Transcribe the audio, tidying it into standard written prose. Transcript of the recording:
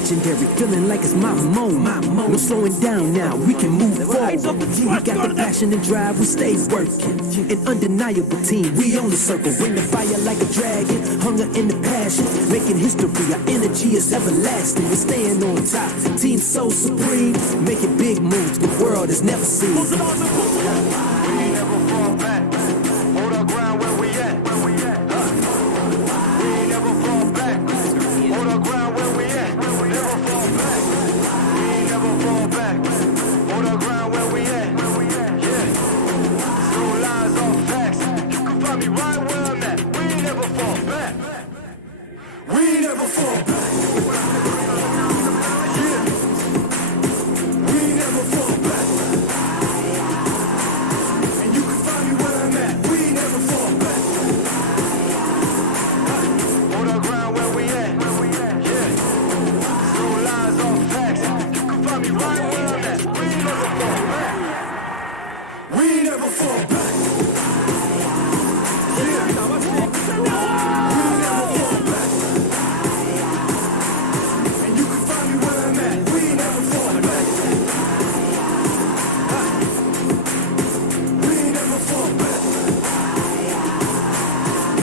legendary, feeling like it's my moment. No slowing down now, we can move forward. We got the passion and drive, we stay working. An undeniable team, we on the circle. Bring the fire like a dragon, hunger and the passion. Making history, our energy is everlasting. We're staying on top, team so supreme. Making big moves, the world has never seen.